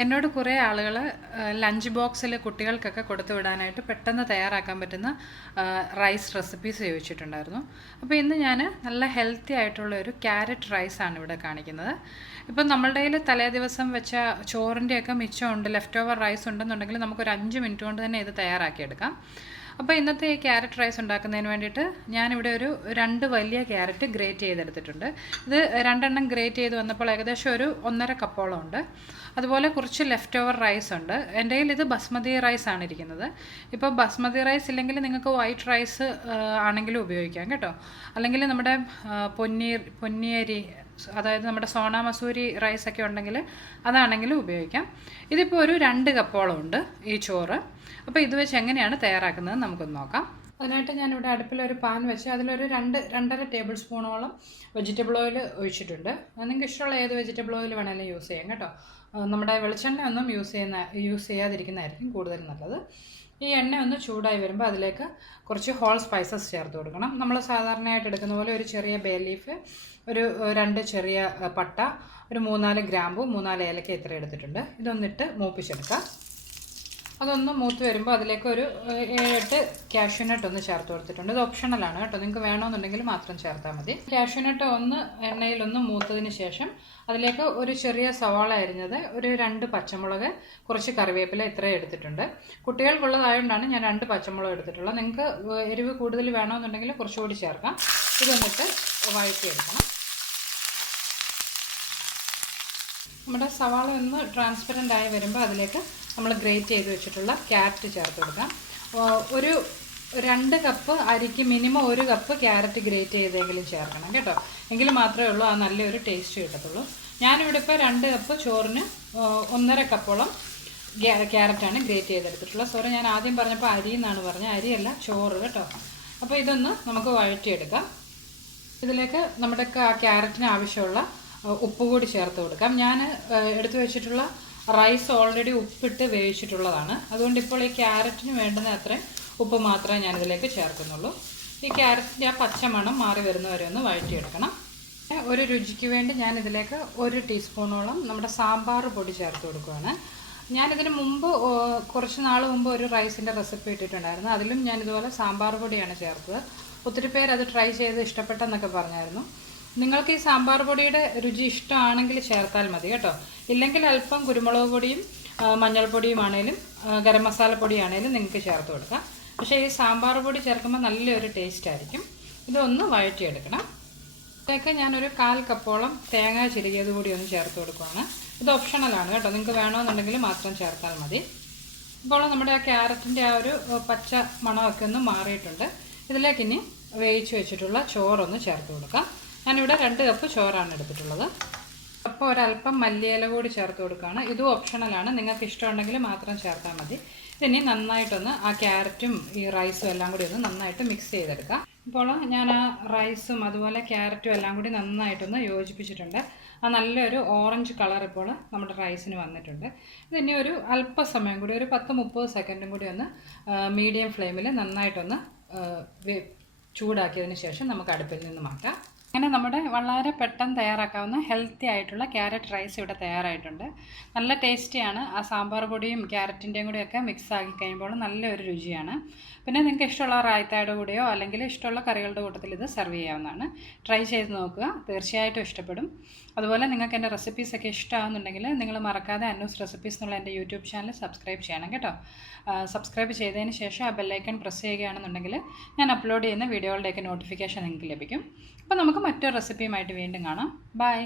എന്നോട് കുറേ ആളുകൾ ലഞ്ച് ബോക്സിൽ കുട്ടികൾക്കൊക്കെ കൊടുത്തു വിടാനായിട്ട് പെട്ടെന്ന് തയ്യാറാക്കാൻ പറ്റുന്ന റൈസ് റെസിപ്പീസ് ചോദിച്ചിട്ടുണ്ടായിരുന്നു. അപ്പോൾ ഇന്ന് ഞാൻ നല്ല ഹെൽത്തി ആയിട്ടുള്ള ഒരു ക്യാരറ്റ് റൈസാണ് ഇവിടെ കാണിക്കുന്നത്. ഇപ്പം നമ്മളുടെ കയ്യിൽ തലേ ദിവസം വെച്ച ചോറിൻ്റെയൊക്കെ മിച്ചമുണ്ട്, ലെഫ്റ്റ് ഓവർ റൈസ് ഉണ്ടെന്നുണ്ടെങ്കിൽ നമുക്കൊരു 5 മിനിറ്റ് കൊണ്ട് തന്നെ ഇത് തയ്യാറാക്കിയെടുക്കാം. അപ്പോൾ ഇന്നത്തെ ഈ ക്യാരറ്റ് റൈസ് ഉണ്ടാക്കുന്നതിന് വേണ്ടിയിട്ട് ഞാനിവിടെ ഒരു 2 വലിയ ക്യാരറ്റ് ഗ്രേറ്റ് ചെയ്തെടുത്തിട്ടുണ്ട്. ഇത് 2 എണ്ണം ഗ്രേറ്റ് ചെയ്ത് വന്നപ്പോൾ ഏകദേശം ഒരു 1.5 കപ്പോളം ഉണ്ട്. അതുപോലെ കുറച്ച് ലെഫ്റ്റ് ഓവർ റൈസ് ഉണ്ട്. എൻ്റെ കയ്യിൽ ഇത് ബസ്മതി റൈസ് ആണ് ഇരിക്കുന്നത്. ഇപ്പോൾ ബസ്മതി റൈസ് ഇല്ലെങ്കിൽ നിങ്ങൾക്ക് വൈറ്റ് റൈസ് ആണെങ്കിലും ഉപയോഗിക്കാം കേട്ടോ. അല്ലെങ്കിൽ നമ്മുടെ പൊന്നിയരി, അതായത് നമ്മുടെ സോണ മസൂരി റൈസൊക്കെ ഉണ്ടെങ്കിൽ അതാണെങ്കിലും ഉപയോഗിക്കാം. ഇതിപ്പോൾ ഒരു 2 കപ്പോളം ഉണ്ട് ഈ ചോറ്. അപ്പോൾ ഇത് വെച്ച് എങ്ങനെയാണ് തയ്യാറാക്കുന്നത് നമുക്കൊന്ന് നോക്കാം. അതിനായിട്ട് ഞാനിവിടെ അടുപ്പിലൊരു പാൻ വെച്ച് അതിലൊരു 2-2.5 ടേബിൾ സ്പൂണോളം വെജിറ്റബിൾ ഓയിൽ ഒഴിച്ചിട്ടുണ്ട്. നിങ്ങൾക്ക് ഇഷ്ടമുള്ള ഏത് വെജിറ്റബിൾ ഓയിൽ വേണമെങ്കിലും യൂസ് ചെയ്യാം കേട്ടോ. നമ്മുടെ വെളിച്ചെണ്ണ ഒന്നും യൂസ് ചെയ്യാതിരിക്കുന്നതായിരിക്കും കൂടുതൽ നല്ലത്. ഈ എണ്ണ ഒന്ന് ചൂടായി വരുമ്പോൾ അതിലേക്ക് കുറച്ച് ഹോൾ സ്പൈസസ് ചേർത്ത് കൊടുക്കണം. നമ്മൾ സാധാരണയായിട്ട് എടുക്കുന്ന പോലെ ഒരു ചെറിയ ബേ ലീഫ്, ഒരു 2 ചെറിയ പട്ട, ഒരു 3-4 ഗ്രാമ്പു, 3-4 ഏലക്ക ഇത്ര എടുത്തിട്ടുണ്ട്. ഇതൊന്നിട്ട് മൂപ്പിച്ചെടുക്കാം. അതൊന്ന് മൂത്ത് വരുമ്പോൾ അതിലേക്ക് ഒരു 7-8 കാഷ്യൂ നട്ട് ഒന്ന് ചേർത്ത് കൊടുത്തിട്ടുണ്ട്. ഇത് ഓപ്ഷണലാണ് കേട്ടോ, നിങ്ങൾക്ക് വേണമെന്നുണ്ടെങ്കിൽ മാത്രം ചേർത്താൽ മതി. കാഷ്യൂ നട്ട് ഒന്ന് എണ്ണയിലൊന്ന് മൂത്തതിന് ശേഷം അതിലേക്ക് ഒരു ചെറിയ സവാള അരിഞ്ഞത്, ഒരു 2 പച്ചമുളക്, കുറച്ച് കറിവേപ്പില ഇത്ര എടുത്തിട്ടുണ്ട്. കുട്ടികൾക്കുള്ളതായതുകൊണ്ടാണ് ഞാൻ 2 പച്ചമുളക് എടുത്തിട്ടുള്ളത്. നിങ്ങൾക്ക് എരിവ് കൂടുതൽ വേണമെന്നുണ്ടെങ്കിൽ കുറച്ചുകൂടി ചേർക്കാം. ഇതൊന്നിട്ട് വഴറ്റിയെടുക്കണം. നമ്മുടെ സവാള ഒന്ന് ട്രാൻസ്പെറൻ്റ് ആയി വരുമ്പോൾ അതിലേക്ക് നമ്മൾ ഗ്രേറ്റ് ചെയ്ത് വെച്ചിട്ടുള്ള ക്യാരറ്റ് ചേർത്ത് കൊടുക്കാം. ഒരു 2 കപ്പ് അരിക്ക് മിനിമം 1 കപ്പ് ക്യാരറ്റ് ഗ്രേറ്റ് ചെയ്തെങ്കിലും ചേർക്കണം കേട്ടോ. എങ്കിൽ മാത്രമേ ഉള്ളൂ ആ നല്ലൊരു ടേസ്റ്റ് കിട്ടത്തുള്ളൂ. ഞാനിവിടെ ഇപ്പോൾ 2 കപ്പ് ചോറിന് 1.5 കപ്പോളം ക്യാരറ്റാണ് ഗ്രേറ്റ് ചെയ്തെടുത്തിട്ടുള്ളത്. സോറി, ഞാൻ ആദ്യം പറഞ്ഞപ്പോൾ അരി എന്നാണ് പറഞ്ഞത്, അരിയല്ല ചോറ് കേട്ടോ. അപ്പോൾ ഇതൊന്ന് നമുക്ക് വഴറ്റിയെടുക്കാം. ഇതിലേക്ക് നമ്മുടെ ആ ക്യാരറ്റിന് ആവശ്യമുള്ള ഉപ്പ് കൂടി ചേർത്ത് കൊടുക്കാം. ഞാൻ എടുത്തു വെച്ചിട്ടുള്ള റൈസ് ഓൾറെഡി ഉപ്പിട്ട് വേവിച്ചിട്ടുള്ളതാണ്. അതുകൊണ്ട് ഇപ്പോൾ ഈ ക്യാരറ്റിന് വേണ്ടുന്ന അത്രയും ഉപ്പ് മാത്രമേ ഞാനിതിലേക്ക് ചേർക്കുന്നുള്ളൂ. ഈ ക്യാരറ്റിൻ്റെ ആ പച്ചമണം മാറി വരുന്നവരെ ഒന്ന് വഴറ്റിയെടുക്കണം. ഒരു രുചിക്ക് വേണ്ടി ഞാനിതിലേക്ക് 1 ടീസ്പൂണോളം നമ്മുടെ സാമ്പാർ പൊടി ചേർത്ത് കൊടുക്കുകയാണ്. ഞാനിതിന് മുമ്പ് കുറച്ച് നാൾ മുമ്പ് ഒരു റൈസിൻ്റെ റെസിപ്പി ഇട്ടിട്ടുണ്ടായിരുന്നു. അതിലും ഞാനിതുപോലെ സാമ്പാർ പൊടിയാണ് ചേർത്തത്. ഒത്തിരി പേര് അത് ട്രൈ ചെയ്ത് ഇഷ്ടപ്പെട്ടെന്നൊക്കെ പറഞ്ഞായിരുന്നു. നിങ്ങൾക്ക് ഈ സാമ്പാർ പൊടിയുടെ രുചി ഇഷ്ടമാണെങ്കിൽ ചേർത്താൽ മതി കേട്ടോ. ഇല്ലെങ്കിൽ അല്പം കുരുമുളക് പൊടിയും മഞ്ഞൾപ്പൊടിയും ആണെങ്കിലും ഗരം മസാല പൊടിയാണെങ്കിലും നിങ്ങൾക്ക് ചേർത്ത് കൊടുക്കാം. പക്ഷേ ഈ സാമ്പാർ പൊടി ചേർക്കുമ്പോൾ നല്ലൊരു ടേസ്റ്റ് ആയിരിക്കും. ഇതൊന്ന് വഴറ്റിയെടുക്കണം. ഇതിലേക്ക് ഞാനൊരു 1/4 കപ്പോളം തേങ്ങ ചിരകിയത് കൂടി ഒന്ന് ചേർത്ത് കൊടുക്കുകയാണ്. ഇത് ഓപ്ഷണലാണ് കേട്ടോ, നിങ്ങൾക്ക് വേണമെന്നുണ്ടെങ്കിൽ മാത്രം ചേർത്താൽ മതി. ഇപ്പോൾ നമ്മുടെ ആ ക്യാരറ്റിൻ്റെ ആ ഒരു പച്ച മണമൊക്കെ ഒന്ന് മാറിയിട്ടുണ്ട്. ഇതിലേക്ക് ഇനി വേവിച്ച് വെച്ചിട്ടുള്ള ചോറൊന്ന് ചേർത്ത് കൊടുക്കാം. ഞാനിവിടെ 2 കപ്പ് ചോറാണ് എടുത്തിട്ടുള്ളത്. അപ്പോൾ ഒരല്പം മല്ലിയില കൂടി ചേർത്ത് കൊടുക്കുകയാണ്. ഇതും ഓപ്ഷണലാണ്, നിങ്ങൾക്ക് ഇഷ്ടമുണ്ടെങ്കിൽ മാത്രം ചേർത്താൽ മതി. ഇതിനി നന്നായിട്ടൊന്ന് ആ ക്യാരറ്റും ഈ റൈസും എല്ലാം കൂടി ഒന്ന് നന്നായിട്ട് മിക്സ് ചെയ്തെടുക്കാം. ഇപ്പോൾ ഞാൻ ആ റൈസും അതുപോലെ ക്യാരറ്റും എല്ലാം കൂടി നന്നായിട്ടൊന്ന് യോജിപ്പിച്ചിട്ടുണ്ട്. ആ നല്ലൊരു ഓറഞ്ച് കളർ ഇപ്പോൾ നമ്മുടെ റൈസിന് വന്നിട്ടുണ്ട്. ഇതിനി ഒരു അല്പസമയം കൂടി, ഒരു 10-30 സെക്കൻഡും കൂടി ഒന്ന് മീഡിയം ഫ്ലെയിമിൽ നന്നായിട്ടൊന്ന് ചൂടാക്കിയതിന് ശേഷം നമുക്ക് അടുപ്പിൽ നിന്ന് മാറ്റാം. അങ്ങനെ നമ്മുടെ വളരെ പെട്ടെന്ന് തയ്യാറാക്കാവുന്ന ഹെൽത്തി ആയിട്ടുള്ള ക്യാരറ്റ് റൈസ് ഇവിടെ തയ്യാറായിട്ടുണ്ട്. നല്ല ടേസ്റ്റിയാണ്. ആ സാമ്പാർ പൊടിയും ക്യാരറ്റിൻ്റെയും കൂടെയൊക്കെ മിക്സ് ആക്കി കഴിയുമ്പോൾ നല്ലൊരു രുചിയാണ്. പിന്നെ നിങ്ങൾക്ക് ഇഷ്ടമുള്ള റായ്ത്തയുടെ കൂടെയോ അല്ലെങ്കിൽ ഇഷ്ടമുള്ള കറികളുടെ കൂട്ടത്തിൽ ഇത് സെർവ് ചെയ്യാവുന്നതാണ്. ട്രൈ ചെയ്ത് നോക്കുക, തീർച്ചയായിട്ടും ഇഷ്ടപ്പെടും. അതുപോലെ നിങ്ങൾക്ക് എൻ്റെ റെസിപ്പീസൊക്കെ ഇഷ്ടമാകുന്നുണ്ടെങ്കിൽ നിങ്ങൾ മറക്കാതെ അന്നൂസ് റെസിപ്പീസ് എന്നുള്ള എൻ്റെ യൂട്യൂബ് ചാനൽ സബ്സ്ക്രൈബ് ചെയ്യണം കേട്ടോ. സബ്സ്ക്രൈബ് ചെയ്തതിന് ശേഷം ആ ബെല്ലൈക്കൺ പ്രസ് ചെയ്യുകയാണെന്നുണ്ടെങ്കിൽ ഞാൻ അപ്ലോഡ് ചെയ്യുന്ന വീഡിയോകളുടെയൊക്കെ നോട്ടിഫിക്കേഷൻ നിങ്ങൾക്ക് ലഭിക്കും. അപ്പോൾ നമുക്ക് മറ്റൊരു റെസിപ്പിയുമായിട്ട് വീണ്ടും കാണാം. ബൈ.